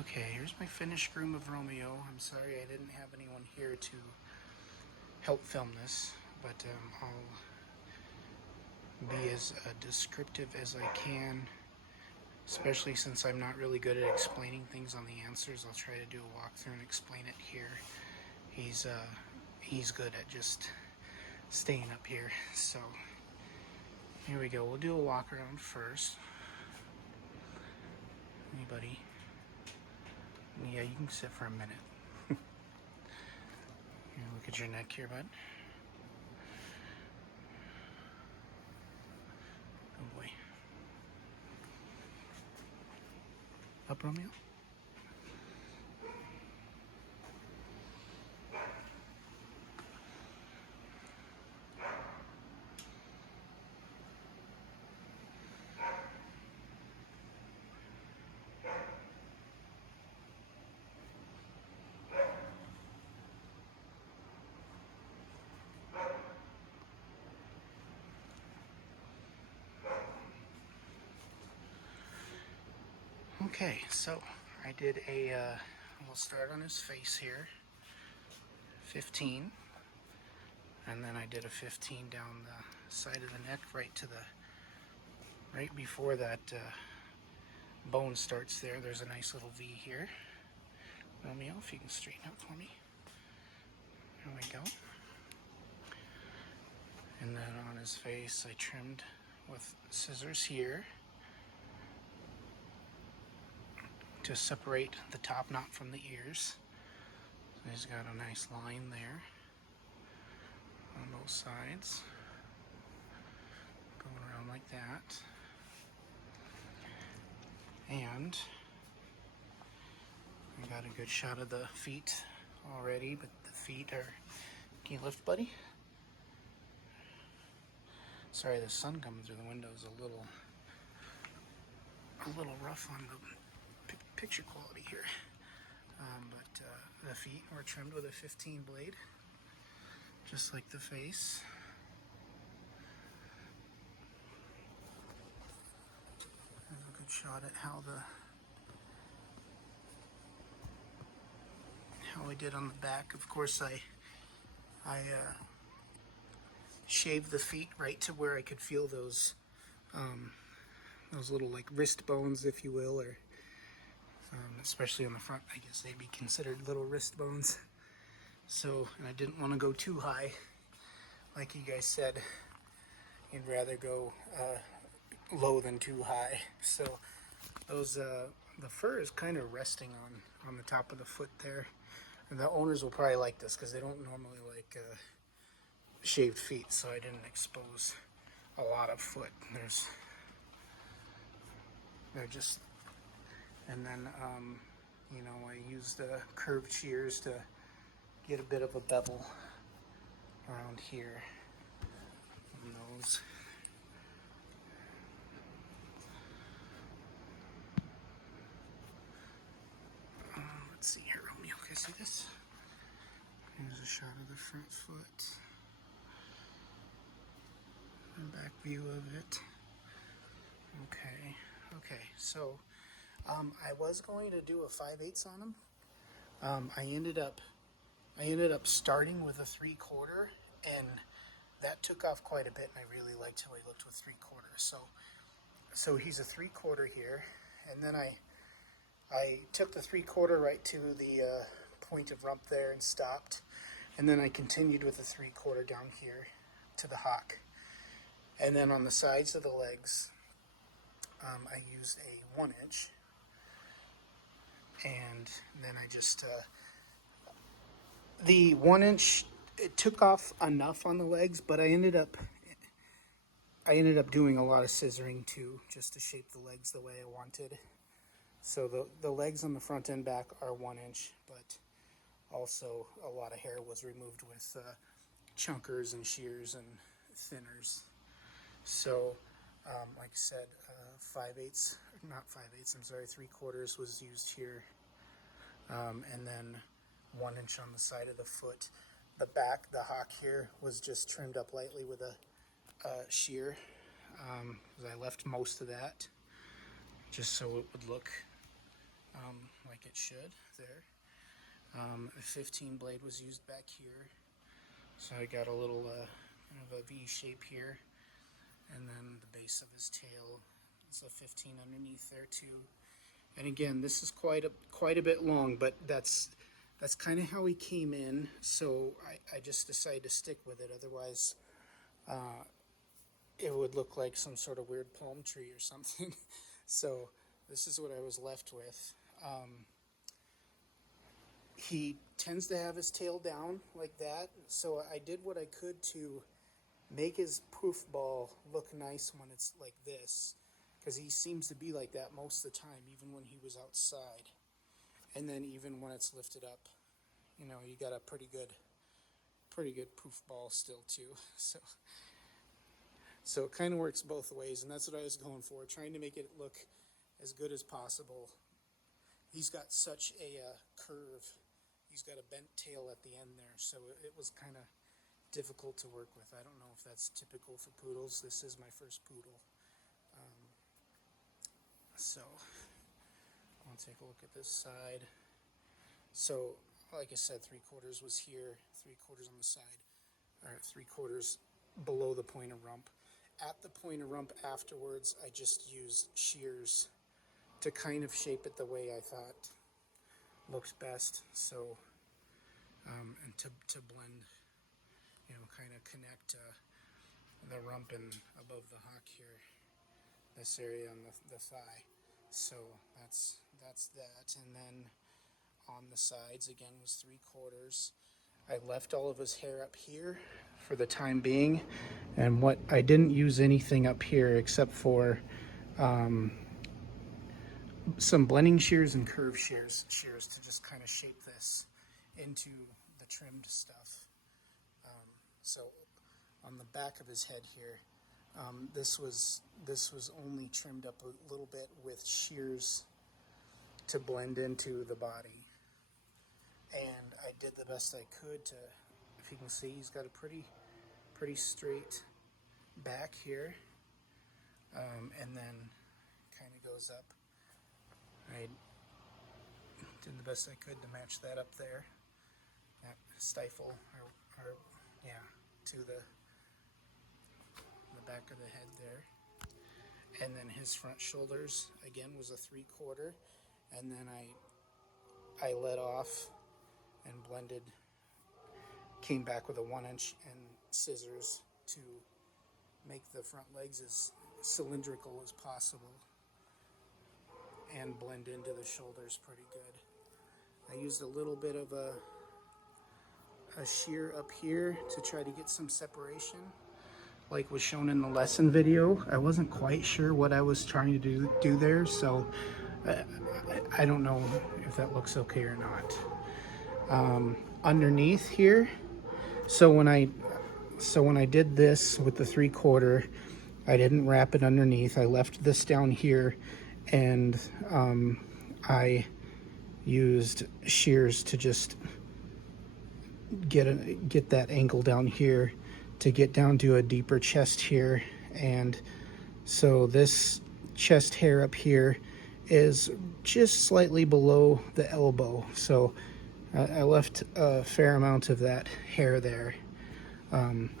Okay, here's my finished groom of Romeo. I'm sorry I didn't have anyone here to help film this, but I'll be as descriptive as I can, especially since I'm not really good at explaining things on the answers. I'll try to do a walkthrough and explain it here. He's good at just staying up here. So here we go. We'll do a walk around first. Anybody? Yeah, you can sit for a minute. Here, look at your neck here, bud. Oh boy. Up, Romeo? Okay, so I did we'll start on his face here, 15, and then I did a 15 down the side of the neck, right before that bone starts there. There's a nice little V here. Romeo, if you can straighten out for me. There we go. And then on his face, I trimmed with scissors here to separate the top knot from the ears. So he's got a nice line there on both sides, going around like that. And I got a good shot of the feet already, but the feet are, can you lift, buddy? Sorry, the sun coming through the window is a little rough on the picture quality here. But the feet were trimmed with a 15 blade, just like the face. There's a good shot at how we did on the back. Of course, I shaved the feet right to where I could feel those little like wrist bones, if you will, or especially on the front, I guess they'd be considered little wrist bones. So, and I didn't want to go too high, like you guys said. You'd rather go low than too high. So those the fur is kind of resting on the top of the foot there. And the owners will probably like this because they don't normally like shaved feet, so I didn't expose a lot of foot. They're just, and then you know, I used curved shears to get a bit of a bevel around here on those. Let's see here, Romeo, can you see this? Here's a shot of the front foot. And back view of it. Okay, so I was going to do a 5/8 on him. I ended up starting with a 3/4, and that took off quite a bit, and I really liked how he looked with 3/4. So he's a 3/4 here, and then I took the 3/4 right to the point of rump there and stopped, and then I continued with the 3/4 down here to the hock, and then on the sides of the legs, I used a 1-inch, and then I just the 1-inch, it took off enough on the legs, but I ended up doing a lot of scissoring too, just to shape the legs the way I wanted. So the legs on the front and back are 1-inch, but also a lot of hair was removed with chunkers and shears and thinners. So like I said, 5/8, not 5/8, I'm sorry, 3/4 was used here, and then 1-inch on the side of the foot. The back, the hock here, was just trimmed up lightly with a shear, because I left most of that just so it would look like it should there. A 15 blade was used back here, so I got a little kind of a V shape here, and then the base of his tail is a 15 underneath there too. And again, this is quite a bit long, but that's kind of how he came in, so I just decided to stick with it. Otherwise, it would look like some sort of weird palm tree or something. So this is what I was left with. He tends to have his tail down like that, so I did what I could to make his poof ball look nice when it's like this, because he seems to be like that most of the time, even when he was outside. And then even when it's lifted up, you know, you got a pretty good poof ball still too. So it kind of works both ways, and that's what I was going for, trying to make it look as good as possible. He's got such a curve. He's got a bent tail at the end there, so it was kind of difficult to work with. I don't know if that's typical for poodles. This is my first poodle. So I'll take a look at this side. So, like I said, 3/4 was here, 3/4 on the side, or 3/4 below the point of rump. At the point of rump afterwards, I just used shears to kind of shape it the way I thought looks best. So, and to blend, you know, kind of connect the rump and above the hock here, this area on the thigh. So that's that. And then on the sides again was 3/4. I left all of his hair up here for the time being, and what I didn't use anything up here except for some blending shears and curve shears to just kind of shape this into the trimmed stuff. So on the back of his head here, this was only trimmed up a little bit with shears to blend into the body, and I did the best I could to. If you can see, he's got a pretty straight back here, and then kind of goes up. I did the best I could to match that up there, that stifle, or yeah, to the back of the head there. And then his front shoulders again was a 3/4, and then I let off and blended, came back with a 1-inch and scissors to make the front legs as cylindrical as possible and blend into the shoulders pretty good. I used a little bit of a shear up here to try to get some separation, like was shown in the lesson video. I wasn't quite sure what I was trying to do there, so I don't know if that looks okay or not. Underneath here, so when I did this with the 3/4, I didn't wrap it underneath. I left this down here, and I used shears to just get that angle down here to get down to a deeper chest here. And so this chest hair up here is just slightly below the elbow, so I left a fair amount of that hair there.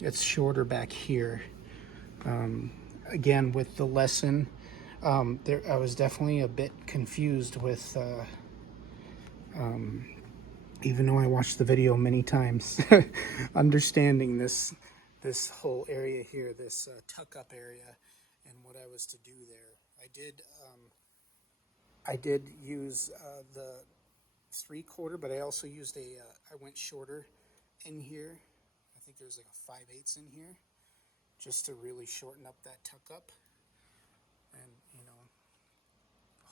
It's shorter back here. Again, with the lesson, I was definitely a bit confused with, even though I watched the video many times, understanding this whole area here, this tuck up area, and what I was to do there. I did use the 3/4, but I also used I went shorter in here. I think there's like a 5/8 in here, just to really shorten up that tuck up. And, you know,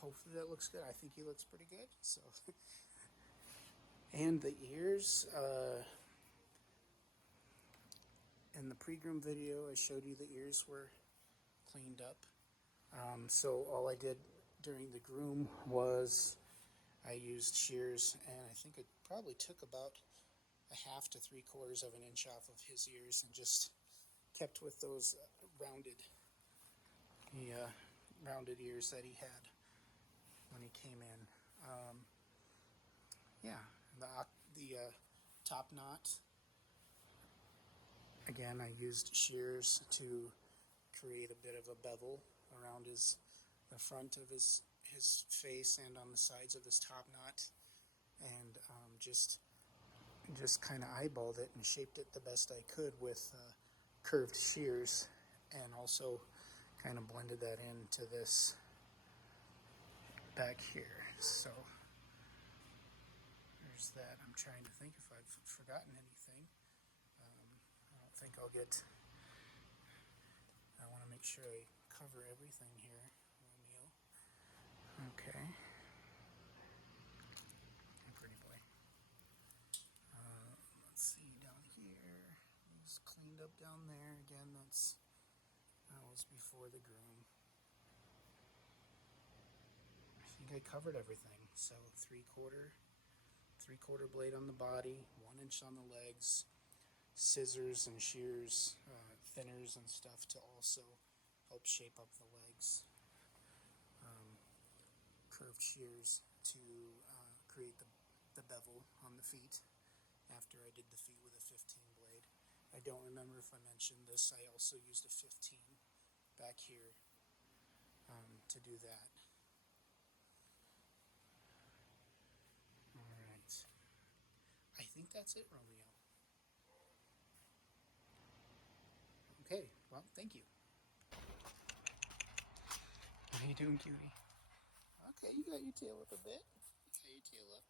hopefully that looks good. I think he looks pretty good. So, and the ears, in the pre-groom video, I showed you the ears were cleaned up. So all I did during the groom was I used shears, and I think it probably took about a 1/2 to 3/4 of an inch off of his ears, and just kept with those rounded ears that he had when he came in. top knot. Again, I used shears to create a bit of a bevel around the front of his face and on the sides of his top knot, and just kind of eyeballed it and shaped it the best I could with curved shears, and also kind of blended that into this back here. So there's that. I'm trying to think if I've forgotten anything. I don't think I'll get. I want to make sure I cover everything here, Romeo. Okay. Pretty boy. Let's see down here. He's cleaned up down there. Again, that was before the groom. I think I covered everything. So three quarter blade on the body, 1 inch on the legs, scissors and shears, thinners and stuff to also help shape up the legs. Curved shears to create the bevel on the feet after I did the feet with a 15 blade. I don't remember if I mentioned this. I also used a 15 back here to do that. All right. I think that's it, Romeo. Okay, well, thank you. How you doing, cutie? Okay, you got your tail up a bit. You got your tail up.